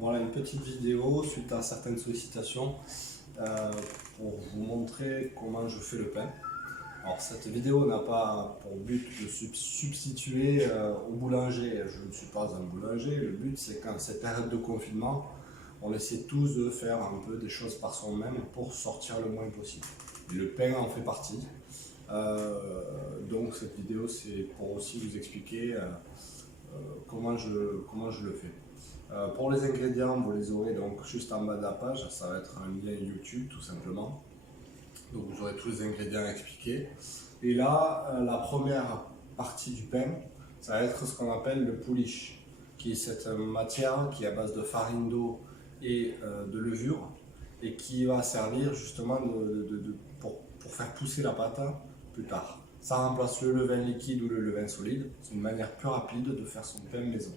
Voilà une petite vidéo suite à certaines sollicitations pour vous montrer comment je fais le pain. Alors cette vidéo n'a pas pour but de substituer au boulanger. Je ne suis pas un boulanger. Le but c'est qu'en cette période de confinement, on essaie tous de faire un peu des choses par soi-même pour sortir le moins possible. Et le pain en fait partie. Donc cette vidéo c'est pour aussi vous expliquer comment je le fais. Pour les ingrédients, vous les aurez donc juste en bas de la page, ça va être un lien YouTube tout simplement. Donc vous aurez tous les ingrédients expliqués. Et là, la première partie du pain, ça va être ce qu'on appelle le pouliche, qui est cette matière qui est à base de farine d'eau et de levure, et qui va servir justement pour faire pousser la pâte plus tard. Ça remplace le levain liquide ou le levain solide. C'est une manière plus rapide de faire son pain maison.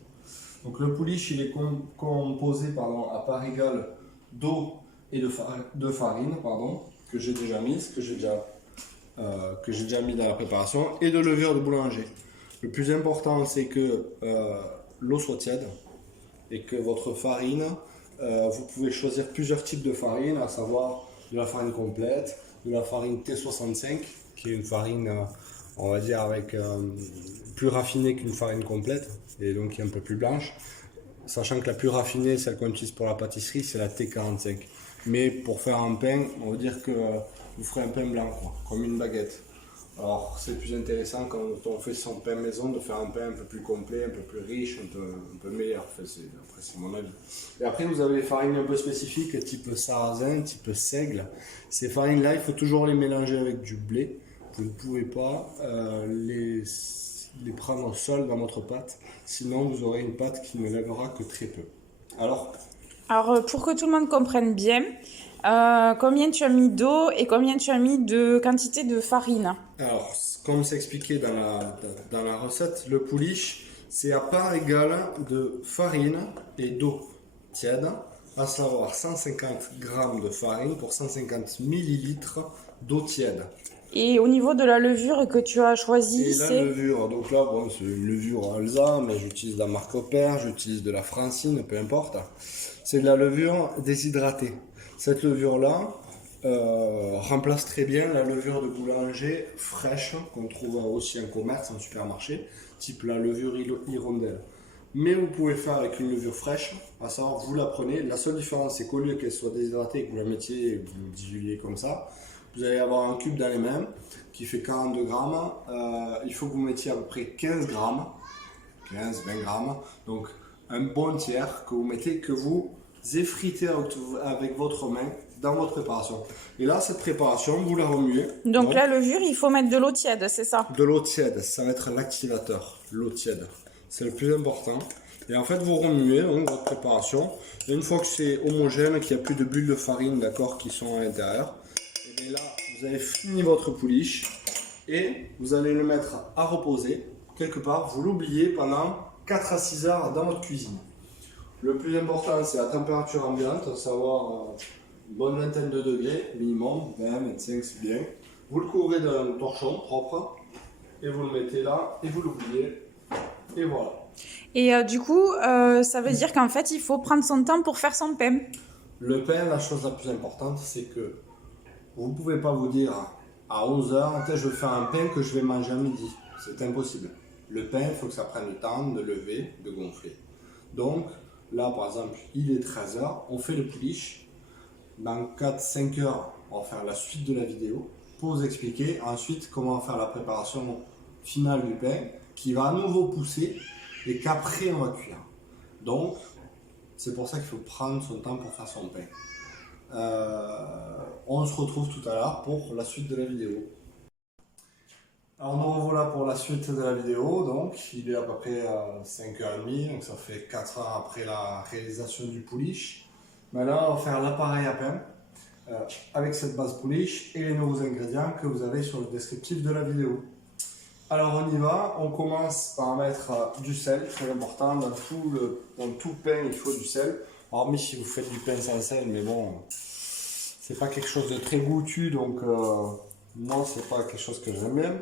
Donc le pouliche, il est composé à part égale d'eau et de farine, que j'ai déjà mise, que j'ai déjà mis dans la préparation, et de levure de boulanger. Le plus important, c'est que l'eau soit tiède et que votre farine, vous pouvez choisir plusieurs types de farine, à savoir de la farine complète, de la farine T65, qui est une farine, on va dire, avec plus raffinée qu'une farine complète, et donc qui est un peu plus blanche. Sachant que la plus raffinée, celle qu'on utilise pour la pâtisserie, c'est la T45. Mais pour faire un pain, on va dire que vous ferez un pain blanc, quoi, comme une baguette. Alors c'est plus intéressant quand on fait son pain maison de faire un pain un peu plus complet, un peu plus riche, un peu meilleur. Enfin, après c'est mon avis. Et après vous avez les farines un peu spécifiques, type sarrasin, type seigle. Ces farines-là, il faut toujours les mélanger avec du blé. Vous ne pouvez pas les prendre seuls dans votre pâte, sinon vous aurez une pâte qui ne lèvera que très peu. Alors, pour que tout le monde comprenne bien, combien tu as mis d'eau et combien tu as mis de quantité de farine? Alors, comme c'est expliqué dans la recette, le pouliche, c'est à part égale de farine et d'eau tiède, à savoir 150 g de farine pour 150 ml d'eau tiède. Et au niveau de la levure que tu as choisie, et la levure, donc là, bon, c'est une levure Alsa, mais j'utilise la marque Opère, j'utilise de la Francine, peu importe. C'est de la levure déshydratée. Cette levure-là remplace très bien la levure de boulanger fraîche, qu'on trouve aussi en commerce, en supermarché, type la levure hirondelle. Mais vous pouvez faire avec une levure fraîche, à savoir, vous la prenez. La seule différence, c'est qu'au lieu qu'elle soit déshydratée et que vous la mettiez et que vous la diluiez comme ça, vous allez avoir un cube dans les mains qui fait 42 grammes. Il faut que vous mettiez à peu près 15 grammes, 15-20 grammes. Donc un bon tiers que vous mettez, que vous effritez avec votre main dans votre préparation. Et là, cette préparation, vous la remuez. Donc la levure, il faut mettre de l'eau tiède, c'est ça? De l'eau tiède, ça va être l'activateur, l'eau tiède. C'est le plus important. Et en fait, vous remuez donc, votre préparation. Et une fois que c'est homogène, qu'il n'y a plus de bulles de farine, d'accord, qui sont à l'intérieur, et bien là, vous avez fini votre pouliche et vous allez le mettre à reposer quelque part. Vous l'oubliez pendant 4 à 6 heures dans votre cuisine. Le plus important, c'est la température ambiante, à savoir une bonne vingtaine de degrés minimum, 20-25 c'est bien. Vous le couvrez d'un torchon propre et vous le mettez là et vous l'oubliez. Et voilà. Et du coup, ça veut dire qu'en fait, il faut prendre son temps pour faire son pain. Le pain, la chose la plus importante, c'est que vous ne pouvez pas vous dire à 11 h, je vais faire un pain que je vais manger à midi. C'est impossible. Le pain, il faut que ça prenne le temps de lever, de gonfler. Donc, là, par exemple, il est 13 h, on fait le pouliche. Dans 4-5 heures, on va faire la suite de la vidéo pour vous expliquer ensuite comment faire la préparation finale du pain qui va à nouveau pousser et qu'après on va cuire. Donc, c'est pour ça qu'il faut prendre son temps pour faire son pain. On se retrouve tout à l'heure pour la suite de la vidéo. Alors nous revoilà pour la suite de la vidéo. Donc il est à peu près 5h30, donc ça fait 4 heures après la réalisation du pouliche. Maintenant on va faire l'appareil à pain avec cette base pouliche et les nouveaux ingrédients que vous avez sur le descriptif de la vidéo. Alors on y va, on commence par mettre du sel, très important, dans tout pain il faut du sel. Hormis si vous faites du pain sans sel, mais bon, c'est pas quelque chose de très goûtu, donc non, c'est pas quelque chose que j'aime bien.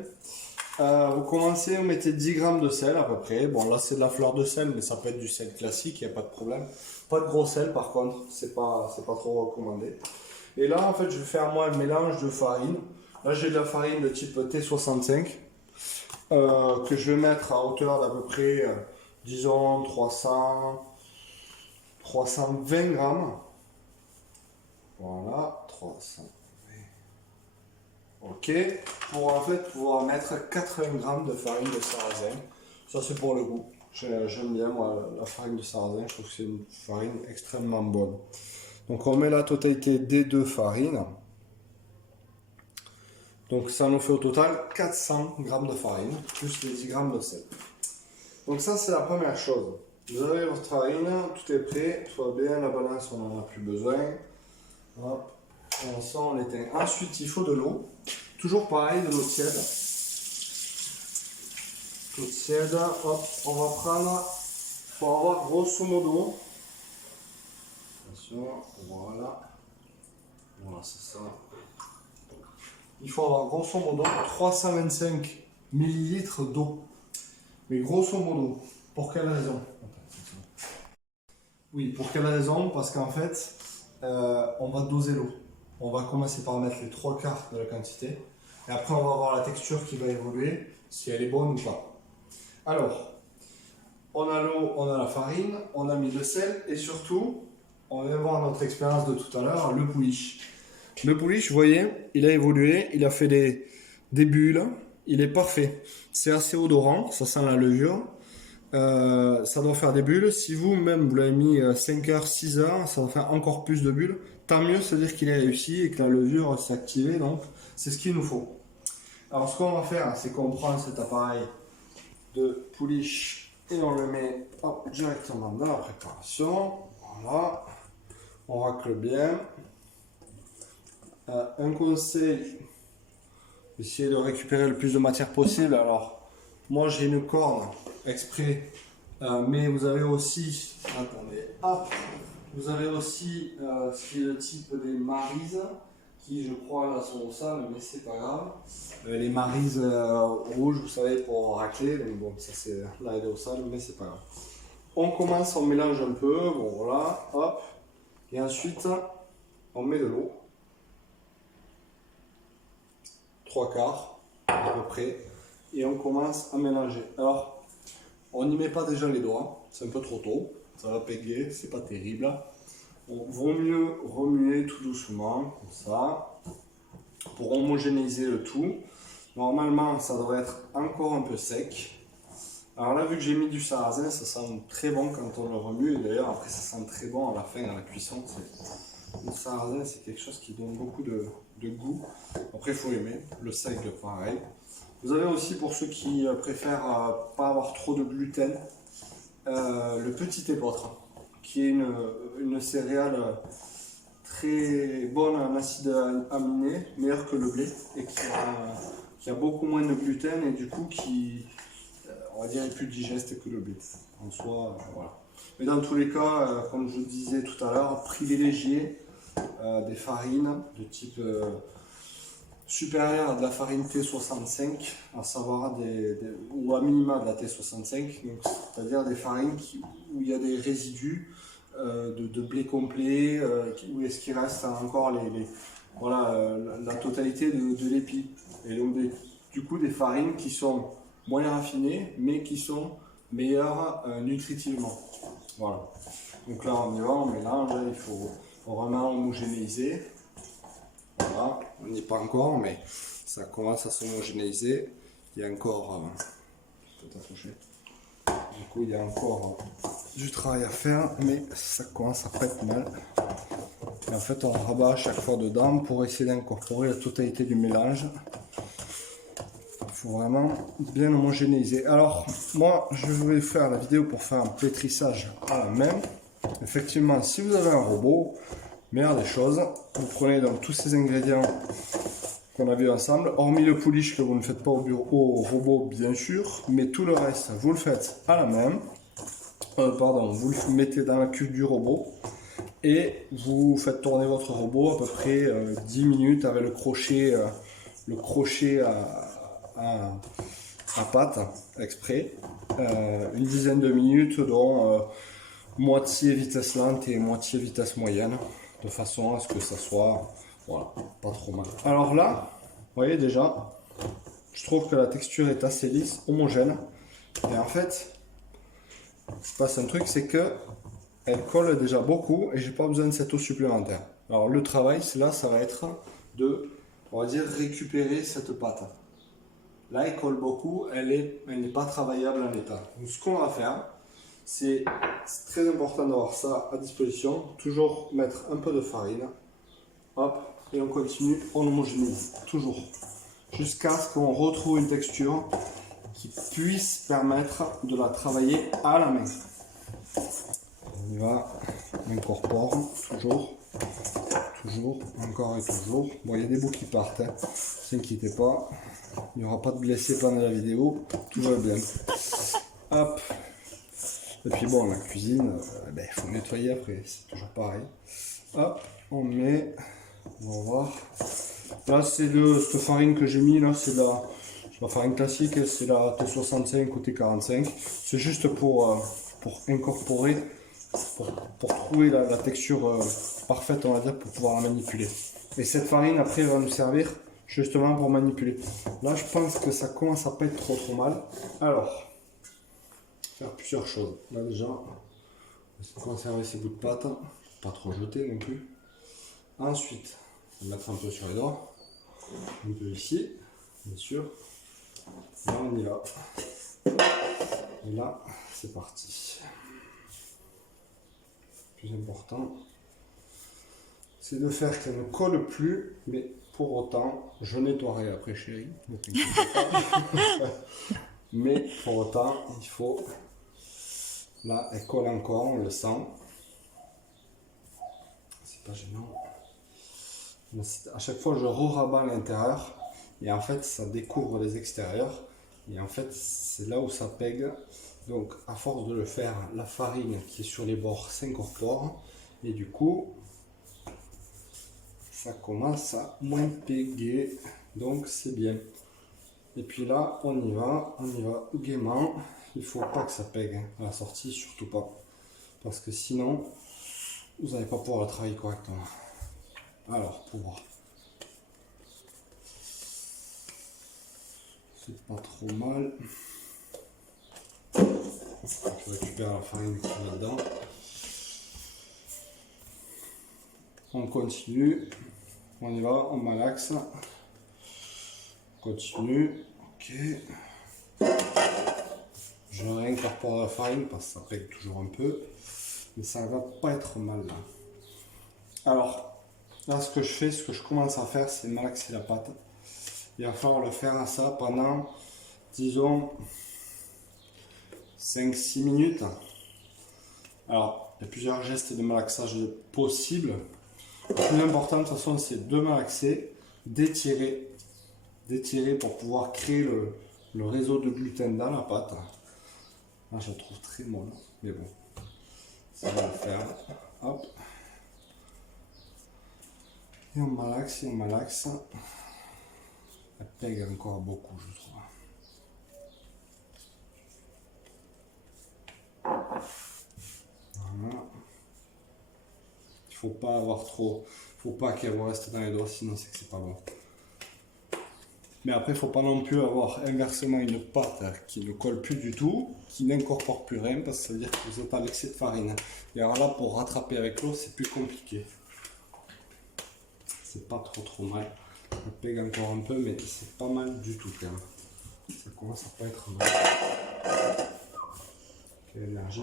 Vous commencez, vous mettez 10 grammes de sel à peu près. Bon, là c'est de la fleur de sel, mais ça peut être du sel classique, il n'y a pas de problème. Pas de gros sel par contre, c'est pas trop recommandé. Et là, en fait, je vais faire moi un mélange de farine. Là, j'ai de la farine de type T65 que je vais mettre à hauteur d'à peu près, disons, 320 grammes. Voilà, 300. Ok, pour en fait pouvoir mettre 80 grammes de farine de sarrasin. Ça, c'est pour le goût. J'aime bien, moi, la farine de sarrasin. Je trouve que c'est une farine extrêmement bonne. Donc, on met la totalité des deux farines. Donc, ça nous fait au total 400 grammes de farine, plus les 10 grammes de sel. Donc, ça, c'est la première chose. Vous avez votre farine, tout est prêt, tout va bien, la balance, on n'en a plus besoin. Hop, on sent, on éteint. Ensuite, il faut de l'eau. Toujours pareil, de l'eau tiède. L'eau tiède, hop, on va prendre, pour avoir grosso modo, attention, voilà, c'est ça. Il faut avoir grosso modo 325 millilitres d'eau. Mais grosso modo, pour quelle raison? Oui, pour quelle raison? Parce qu'en fait, on va doser l'eau. On va commencer par mettre les 3/4 de la quantité. Et après, on va voir la texture qui va évoluer, si elle est bonne ou pas. Alors, on a l'eau, on a la farine, on a mis le sel et surtout, on vient voir notre expérience de tout à l'heure, le pouliche. Le pouliche, vous voyez, il a évolué, il a fait des bulles, il est parfait. C'est assez odorant, ça sent la levure. Ça doit faire des bulles. Si vous-même vous l'avez mis 5 heures, 6 heures, ça va faire encore plus de bulles. Tant mieux, c'est-à-dire qu'il est réussi et que la levure s'est activée, donc c'est ce qu'il nous faut. Alors ce qu'on va faire, c'est qu'on prend cet appareil de pouliche et on le met directement dans la préparation. Voilà, on racle bien. Un conseil, essayez de récupérer le plus de matière possible. Alors, moi j'ai une corne exprès, mais vous avez aussi, attendez, hop, vous avez aussi ce qui est le type des marises, qui je crois là sont sales, mais c'est pas grave. Les marises rouges, vous savez, pour racler, donc bon, ça c'est là elle est au sale, mais c'est pas grave. On commence, on mélange un peu, bon voilà, hop, et ensuite on met de l'eau. 3/4 à peu près, et on commence à mélanger. Alors, on n'y met pas déjà les doigts, c'est un peu trop tôt, ça va péguer, c'est pas terrible. On vaut mieux remuer tout doucement, comme ça, pour homogénéiser le tout. Normalement, ça devrait être encore un peu sec. Alors là, vu que j'ai mis du sarrasin, ça sent très bon quand on le remue, et d'ailleurs, après, ça sent très bon à la fin, à la cuisson. Le sarrasin, c'est quelque chose qui donne beaucoup de goût. Après, il faut aimer. Le seigle, pareil. Vous avez aussi, pour ceux qui préfèrent pas avoir trop de gluten, le petit épeautre, qui est une céréale très bonne en acides aminés, meilleure que le blé, et qui a beaucoup moins de gluten, et du coup, qui, on va dire, est plus digeste que le blé. En soi, voilà. Mais dans tous les cas, comme je le disais tout à l'heure, privilégiez des farines de type supérieur à de la farine T65, à savoir ou à minima de la T65, c'est-à-dire des farines où il y a des résidus de blé complet, où est-ce qu'il reste encore voilà, la totalité de l'épi. Et donc du coup des farines qui sont moins raffinées, mais qui sont meilleures nutritivement. Voilà. Donc là on y va, on mélange, il faut vraiment homogénéiser. Voilà, on n'y est pas encore, mais ça commence à s'homogénéiser. Il y a encore, du coup, il y a encore du travail à faire, mais ça commence à pas être mal. Et en fait, on rabat à chaque fois dedans pour essayer d'incorporer la totalité du mélange. Il faut vraiment bien homogénéiser. Alors, moi, je vais faire la vidéo pour faire un pétrissage à la main. Effectivement, si vous avez un robot, meilleure des choses, vous prenez donc tous ces ingrédients qu'on a vus ensemble, hormis le pouliche que vous ne faites pas au robot bien sûr, mais tout le reste vous le faites à la main, vous le mettez dans la cuve du robot et vous faites tourner votre robot à peu près 10 minutes avec le crochet à pâte exprès, une dizaine de minutes, dont moitié vitesse lente et moitié vitesse moyenne, de façon à ce que ça soit, voilà, pas trop mal. Alors là, vous voyez déjà, je trouve que la texture est assez lisse, homogène, et en fait, il se passe un truc, c'est que elle colle déjà beaucoup et j'ai pas besoin de cette eau supplémentaire. Alors le travail, là, ça va être de, on va dire, récupérer cette pâte. Là, elle colle beaucoup, elle n'est pas travaillable en l'état. Donc ce qu'on va faire, c'est très important d'avoir ça à disposition. Toujours mettre un peu de farine. Hop, et on continue, on homogénéise, toujours. Jusqu'à ce qu'on retrouve une texture qui puisse permettre de la travailler à la main. On y va, on incorpore, toujours, encore et toujours. Bon, il y a des bouts qui partent, hein. Ne vous inquiétez pas, il n'y aura pas de blessés pendant la vidéo, tout va bien. Hop, et puis bon, la cuisine, il faut nettoyer après, c'est toujours pareil. Hop, on met, on va voir. Là, c'est de cette farine que j'ai mis, là, c'est la farine classique, c'est la T65 ou T45. C'est juste pour incorporer, pour trouver la texture parfaite, on va dire, pour pouvoir la manipuler. Et cette farine, après, va nous servir justement pour manipuler. Là, je pense que ça commence à pas être trop mal. Alors, faire plusieurs choses. Là, déjà, on va conserver ces bouts de pâte, pas trop jeter non plus. Ensuite, on va mettre un peu sur les doigts, un peu ici, bien sûr. Là, on y va. Et là, c'est parti. Le plus important, c'est de faire qu'elle ne colle plus, mais pour autant, je nettoierai après, chérie. Ne t'inquiète pas. Mais pour autant, il faut. Là, elle colle encore, on le sent. C'est pas gênant. Mais à chaque fois, je re-rabats l'intérieur. Et en fait, ça découvre les extérieurs. Et en fait, c'est là où ça pègue. Donc, à force de le faire, la farine qui est sur les bords s'incorpore. Et du coup, ça commence à moins péguer. Donc, c'est bien. Et puis là, on y va gaiement. Il ne faut pas que ça pègue à la sortie, surtout pas. Parce que sinon, vous n'allez pas pouvoir le travailler correctement. Alors, pour voir. C'est pas trop mal. Je récupère la farine qui est là-dedans. On continue. On y va, on malaxe. On continue. Ok. Je réincorpore la farine parce que ça pègue toujours un peu. Mais ça va pas être mal là. Alors, là ce que je commence à faire, c'est malaxer la pâte. Il va falloir le faire à ça pendant, disons, 5-6 minutes. Alors, il y a plusieurs gestes de malaxage possibles. Le plus important, de toute façon, c'est de malaxer, d'étirer pour pouvoir créer le réseau de gluten dans la pâte. Là, je la trouve très molle, mais bon, ça va le faire. Hop. Et on malaxe, Elle pègue encore beaucoup, je trouve. Voilà. Il faut pas avoir trop, faut pas qu'elle vous reste dans les doigts, sinon c'est que c'est pas bon. Mais après, il ne faut pas non plus avoir inversement une pâte qui ne colle plus du tout, qui n'incorpore plus rien, parce que ça veut dire que vous êtes à l'excès de farine. Et alors là, pour rattraper avec l'eau, c'est plus compliqué. C'est pas trop mal. Ça pègue encore un peu, mais c'est pas mal du tout quand même. Ça commence à pas être mal. Quelle énergie.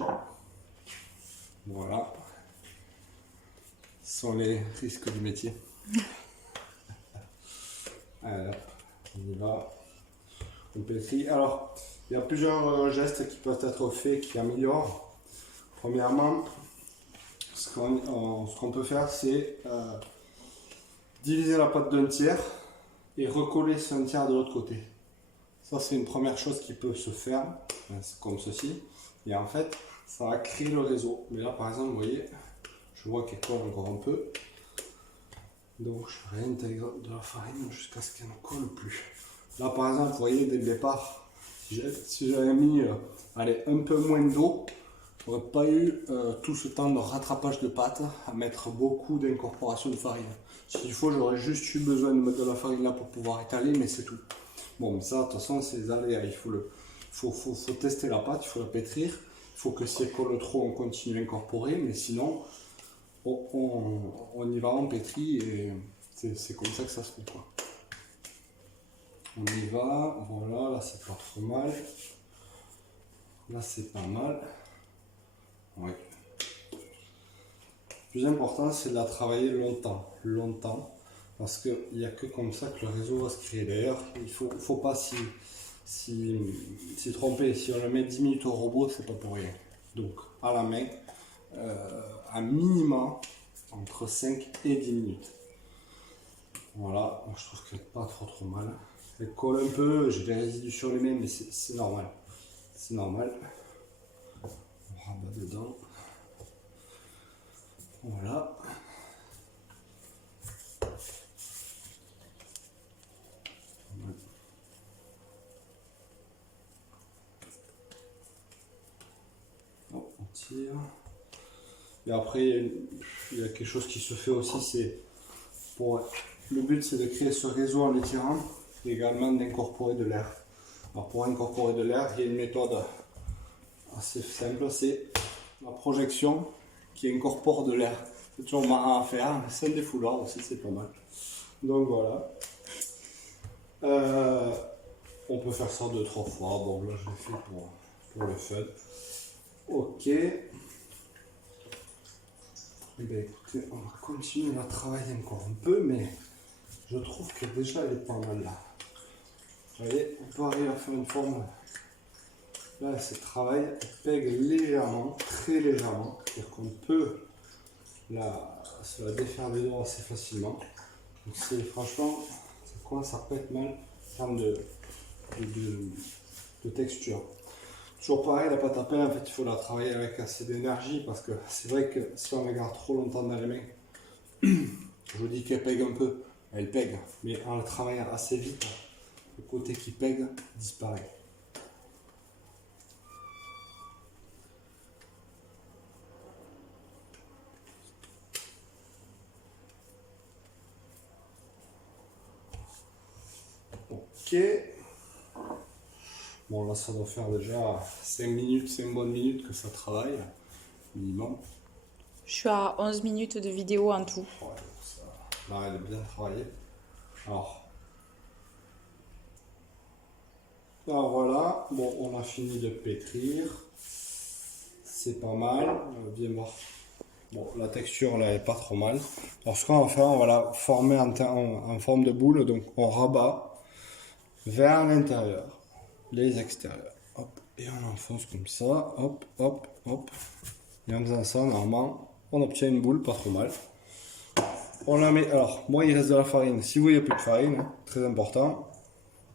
Voilà. Ce sont les risques du métier. Allez, on y va. On pétrit. Alors, il y a plusieurs gestes qui peuvent être faits qui améliorent. Premièrement, ce qu'on peut faire, c'est diviser la pâte d'un tiers et recoller ce tiers de l'autre côté. Ça, c'est une première chose qui peut se faire, comme ceci. Et en fait, ça va créer le réseau. Mais là, par exemple, vous voyez, je vois qu'elle colle encore un peu. Donc, je réintègre de la farine jusqu'à ce qu'elle ne colle plus. Là, par exemple, vous voyez, dès le départ, Si j'avais mis allez, un peu moins d'eau, j'aurais pas eu tout ce temps de rattrapage de pâte à mettre beaucoup d'incorporation de farine. S'il faut, j'aurais juste eu besoin de mettre de la farine là pour pouvoir étaler, mais c'est tout. Bon, mais ça, de toute façon, c'est les aléas. Il faut tester la pâte, il faut la pétrir. Il faut que si elle colle trop, on continue à incorporer, mais sinon, on y va, on pétrit et c'est comme ça que ça se fait, quoi. On y va, voilà, là c'est pas trop mal. Là c'est pas mal. Ouais. Le plus important, c'est de la travailler longtemps, parce qu'il n'y a que comme ça que le réseau va se créer. D'ailleurs, il ne faut pas s'y tromper. Si on le met 10 minutes au robot, c'est pas pour rien. Donc, à la main, à minima, entre 5 et 10 minutes. Voilà, je trouve qu'elle n'est pas trop mal. Elle colle un peu, j'ai des résidus sur les mains, mais c'est normal. C'est normal. On rabat dedans. Voilà. On tire. Et après, il y a quelque chose qui se fait aussi, c'est le but c'est de créer ce réseau en l'étirant et également d'incorporer de l'air. Alors pour incorporer de l'air, il y a une méthode assez simple, c'est la projection qui incorpore de l'air. C'est toujours marrant à faire, mais c'est un des foulards aussi, c'est pas mal. Donc voilà. On peut faire ça 2-3 fois. Bon, là je l'ai fait pour le fun. Ok. Eh bien, écoutez, on va continuer à travailler encore un peu, mais je trouve que déjà elle est pas mal là. Vous voyez, on peut arriver à faire une forme. Là, c'est travail, elle pègue légèrement, très légèrement. C'est-à-dire qu'on peut se la défaire des doigts assez facilement. Donc franchement, ça commence à pas être mal en termes de texture. Toujours pareil, la pâte à pain, en fait, il faut la travailler avec assez d'énergie parce que c'est vrai que si on la garde trop longtemps dans les mains, je vous dis qu'elle pègue un peu, elle pègue, mais en la travaillant assez vite, le côté qui pègue disparaît. Ok. Bon, là, ça doit faire déjà 5 minutes, 5 bonnes minutes que ça travaille, minimum. Je suis à 11 minutes de vidéo en tout. Ouais, là, elle est bien travaillée. Alors voilà, bon, on a fini de pétrir. C'est pas mal. Bien voir. Bon, la texture là est pas trop mal. Alors, ce qu'on va faire, on va la former en forme de boule. Donc, on rabat vers l'intérieur, les extérieurs. Hop, et on enfonce comme ça. Hop, hop, hop. Et en faisant ça, normalement, on obtient une boule pas trop mal. On la met. Alors, moi, il reste de la farine. Si vous voyez plus de farine, très important,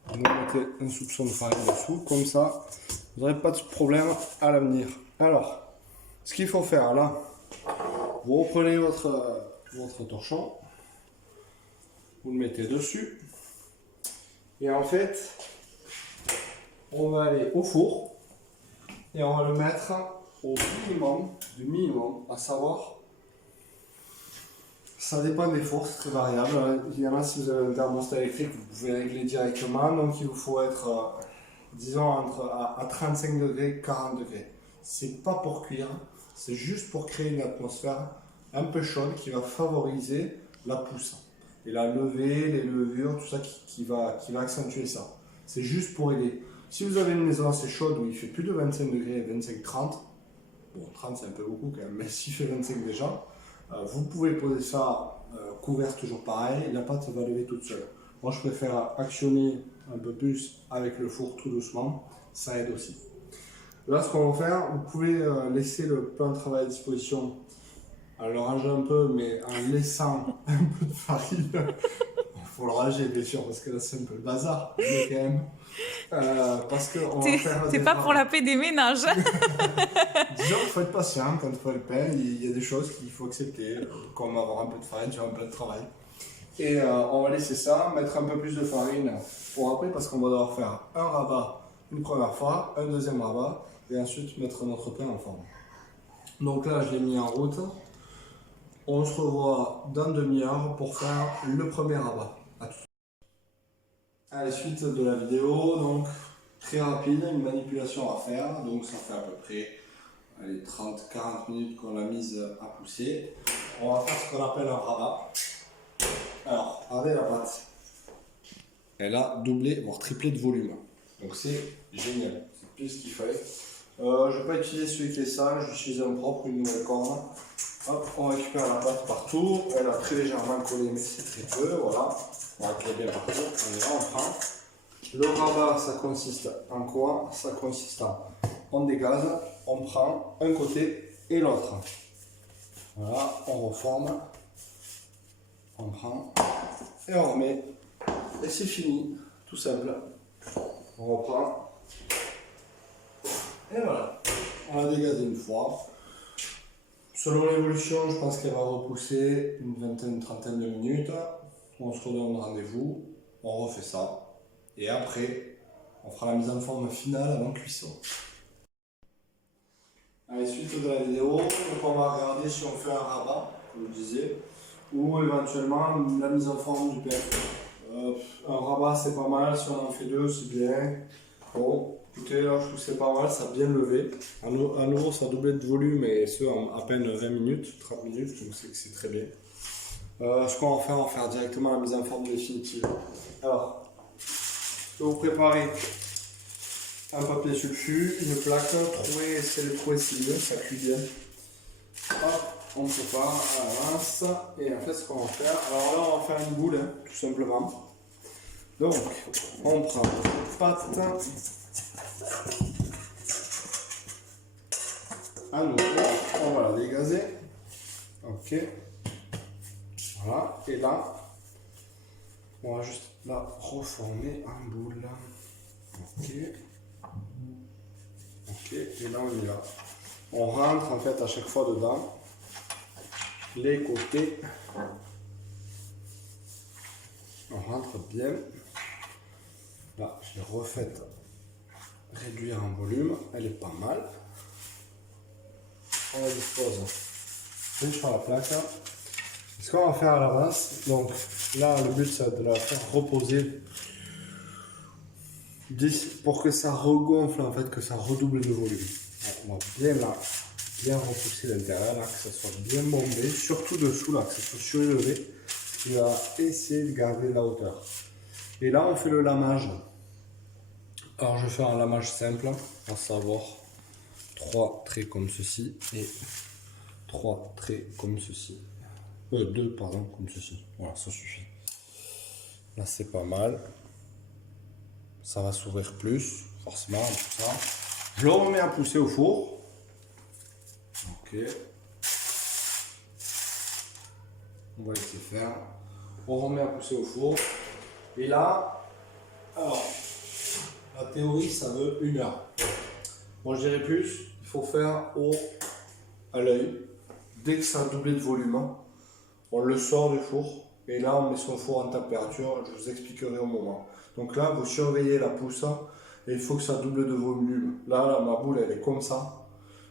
vous mettez un soupçon de farine dessous. Comme ça, vous n'aurez pas de problème à l'avenir. Alors, ce qu'il faut faire là, vous reprenez votre torchon, vous le mettez dessus, et en fait, on va aller au four et on va le mettre au minimum, à savoir, ça dépend des fours, c'est très variable. Il y en a, si vous avez un thermostat électrique, vous pouvez régler directement, donc il vous faut être, disons, à 35 degrés, 40 degrés. C'est pas pour cuire, c'est juste pour créer une atmosphère un peu chaude qui va favoriser la pousse. Et la levée, les levures, tout ça qui va accentuer ça. C'est juste pour aider. Si vous avez une maison assez chaude où il fait plus de 25 degrés, 25-30, bon 30 c'est un peu beaucoup quand même, mais s'il fait 25 déjà, vous pouvez poser ça couvert toujours pareil, la pâte va lever toute seule. Moi je préfère actionner un peu plus avec le four tout doucement, ça aide aussi. Là ce qu'on va faire, vous pouvez laisser le plan de travail à disposition, le ranger un peu, mais en laissant un peu de farine. Il faut le ranger bien sûr, parce que là c'est un peu le bazar, mais quand même. Parce que on va faire T'es pas pour la paix des ménages. Disons qu'il faut être patient quand il faut le pain, il y a des choses qu'il faut accepter, comme avoir un peu de farine sur un peu de travail. Et on va laisser ça, mettre un peu plus de farine pour après, parce qu'on va devoir faire un rabat une première fois, un deuxième rabat et ensuite mettre notre pain en forme. Donc là, je l'ai mis en route. On se revoit dans demi-heure pour faire le premier rabat. À tout. À la suite de la vidéo, donc très rapide, une manipulation à faire. Donc ça fait à peu près 30-40 minutes qu'on l'a mise à pousser. On va faire ce qu'on appelle un rabat. Alors, avec la pâte, elle a doublé, voire triplé de volume. Donc c'est génial, c'est plus ce qu'il fallait. Je ne vais pas utiliser celui qui est sale, j'utilise un propre, une nouvelle corne. Hop, on récupère la pâte partout. Elle a très légèrement collé, mais c'est très peu. Voilà, on va coller bien partout. On est là, on prend. Le rabat, ça consiste en quoi? Ça consiste en on dégage, on prend un côté et l'autre. Voilà, on reforme. On prend et on remet. Et c'est fini, tout simple. On reprend. Et voilà, on l'a dégazé une fois. Selon l'évolution, je pense qu'elle va repousser une vingtaine, trentaine de minutes. On se redonne rendez-vous, on refait ça. Et après, on fera la mise en forme finale avant cuisson. À la suite de la vidéo, donc on va regarder si on fait un rabat, comme je disais, ou éventuellement la mise en forme du pain. Un rabat c'est pas mal, si on en fait deux c'est bien. Bon, écoutez, là je trouve que c'est pas mal, ça a bien levé. À nouveau ça a doublé de volume et ce en à peine 20 minutes, 30 minutes, donc c'est très bien. Ce qu'on va faire, on va faire directement la mise en forme définitive. Alors, je vais vous préparer un papier sulfu, une plaque, essayez de trouver si bien, ça cuit bien. Hop, on prépare à l'avance et en fait ce qu'on va faire, alors là on va faire une boule, hein, tout simplement. Donc, on prend une pâte à nouveau, on va la dégazer. Ok, voilà, et là, on va juste la reformer en boule. Ok, ok, et là on est là. On rentre en fait à chaque fois dedans les côtés. On rentre bien. Là, je l'ai refaite réduire en volume. Elle est pas mal. On la dispose sur la plaque. Ce qu'on va faire à l'avance, donc là, le but c'est de la faire reposer pour que ça regonfle, en fait, que ça redouble de volume. On va bien là, bien repousser l'intérieur, là, que ça soit bien bombé, surtout dessous, là, que ça soit surélevé. Il va essayer de garder la hauteur. Et là, on fait le lamage. Alors, je fais un lamage simple, à savoir 3 traits comme ceci et 3 traits comme ceci. 2, pardon, comme ceci. Voilà, ça suffit. Là, c'est pas mal. Ça va s'ouvrir plus, forcément, tout ça. Je le remets à pousser au four. Ok. On va laisser faire. On remet à pousser au four. Et là, alors, la théorie, ça veut 1 heure. Moi, je dirais plus, il faut faire à l'œil. Dès que ça a doublé de volume, on le sort du four. Et là, on met son four en température. Je vous expliquerai au moment. Donc là, vous surveillez la pousse. Et il faut que ça double de volume. Là, ma boule, elle est comme ça.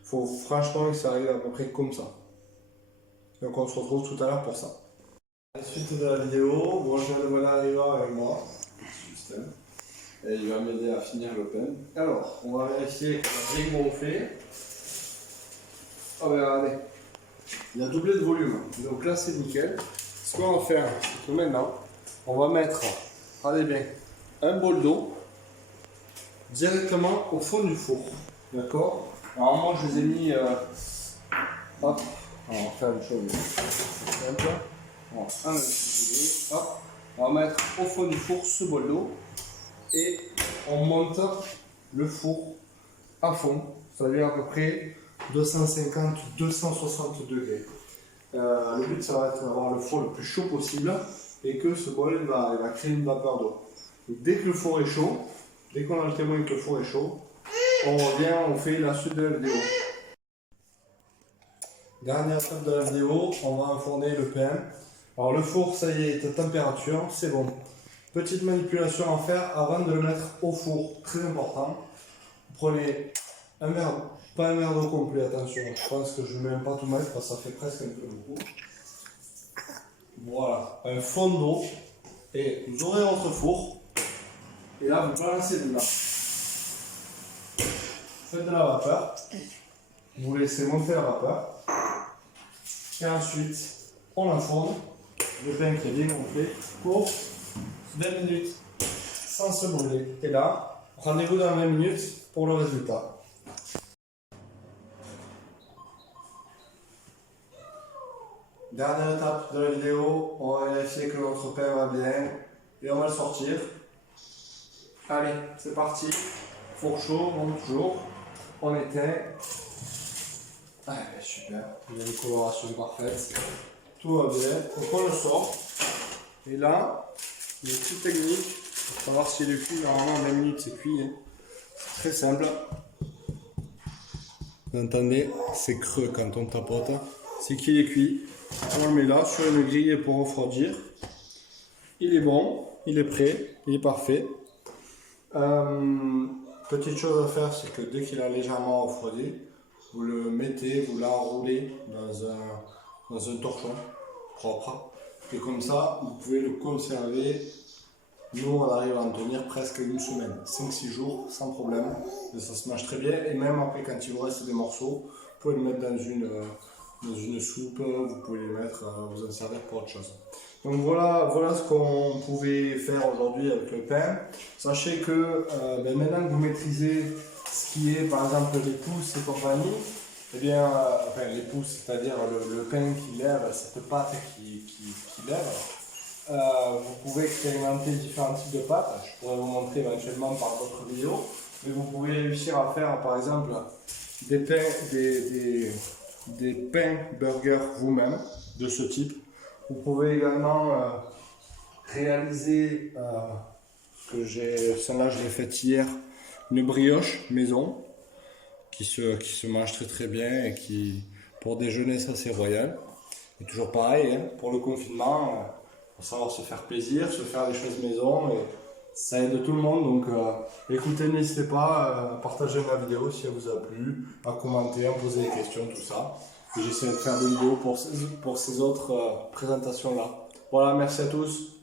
Il faut franchement que ça arrive à peu près comme ça. Donc on se retrouve tout à l'heure pour ça. À la suite de la vidéo, bon, j'ai un nouvel arrivant avec moi, Justin, et il va m'aider à finir le pain. Alors, on va vérifier qu'il a bien gonflé. Oh ben regardez, il a doublé de volume, donc là c'est nickel. Ce qu'on va faire, c'est que maintenant, on va mettre, regardez bien, un bol d'eau directement au fond du four. D'accord? Alors moi je les ai mis, hop, on va faire une chose simple. On va mettre au fond du four ce bol d'eau et on monte le four à fond, c'est-à-dire à peu près 250-260 degrés. Le but ça va être d'avoir le four le plus chaud possible et que ce bol il va créer une vapeur d'eau. Dès que le four est chaud, dès qu'on a le témoin que le four est chaud, on revient, on fait la suite de la vidéo. Dernière étape de la vidéo, on va enfourner le pain. Alors le four, ça y est à température, c'est bon. Petite manipulation à faire avant de le mettre au four, très important. prenez un verre, pas un verre d'eau complet, attention, je pense que je ne vais même pas tout mettre parce que ça fait presque un peu beaucoup. Voilà, un fond d'eau, et vous aurez votre four, et là vous balancez dedans. Faites de la vapeur, vous laissez monter la vapeur, et ensuite on enfourne le pain qui est bien gonflé pour 20 minutes sans se brûler. Et là, rendez-vous dans 20 minutes pour le résultat. Dernière étape de la vidéo, on va vérifier que notre pain va bien et on va le sortir. Allez, c'est parti. Four chaud, on toujours. On éteint. Ah, super, il y a une coloration parfaite. Tout va bien. Donc on le sort. Et là, il y a une petite technique pour savoir s'il est cuit. Normalement, en 20 minutes, c'est cuit. Hein. C'est très simple. Vous entendez, c'est creux quand on tapote. C'est qu'il est cuit. On le met là sur une grille pour refroidir. Il est bon, il est prêt, il est parfait. Petite chose à faire, c'est que dès qu'il a légèrement refroidi, vous le mettez, vous l'enroulez dans un torchon propre. Et comme ça, vous pouvez le conserver. Nous, on arrive à en tenir presque une semaine, 5-6 jours, sans problème. Et ça se mange très bien. Et même après, quand il vous reste des morceaux, vous pouvez le mettre dans une soupe, vous pouvez les mettre, vous en servir pour autre chose. Donc voilà ce qu'on pouvait faire aujourd'hui avec le pain. Sachez que maintenant que vous maîtrisez ce qui est par exemple les pousses et compagnie, eh bien, enfin les pousses, c'est-à-dire le pain qui lève, cette pâte qui lève, vous pouvez expérimenter différents types de pâtes. Je pourrais vous montrer éventuellement par d'autres vidéos, mais vous pouvez réussir à faire par exemple des pains burgers vous-même de ce type. Vous pouvez également réaliser celle-là je l'ai faite hier, une brioche maison qui se mange très très bien et qui pour déjeuner ça c'est royal. Et toujours pareil, hein, pour le confinement, pour savoir se faire plaisir, se faire des choses maison, et ça aide tout le monde. Donc écoutez, n'hésitez pas à partager ma vidéo si elle vous a plu, à commenter, à poser des questions, tout ça. J'essaie de faire des vidéos pour ces autres présentations là. Voilà, merci à tous.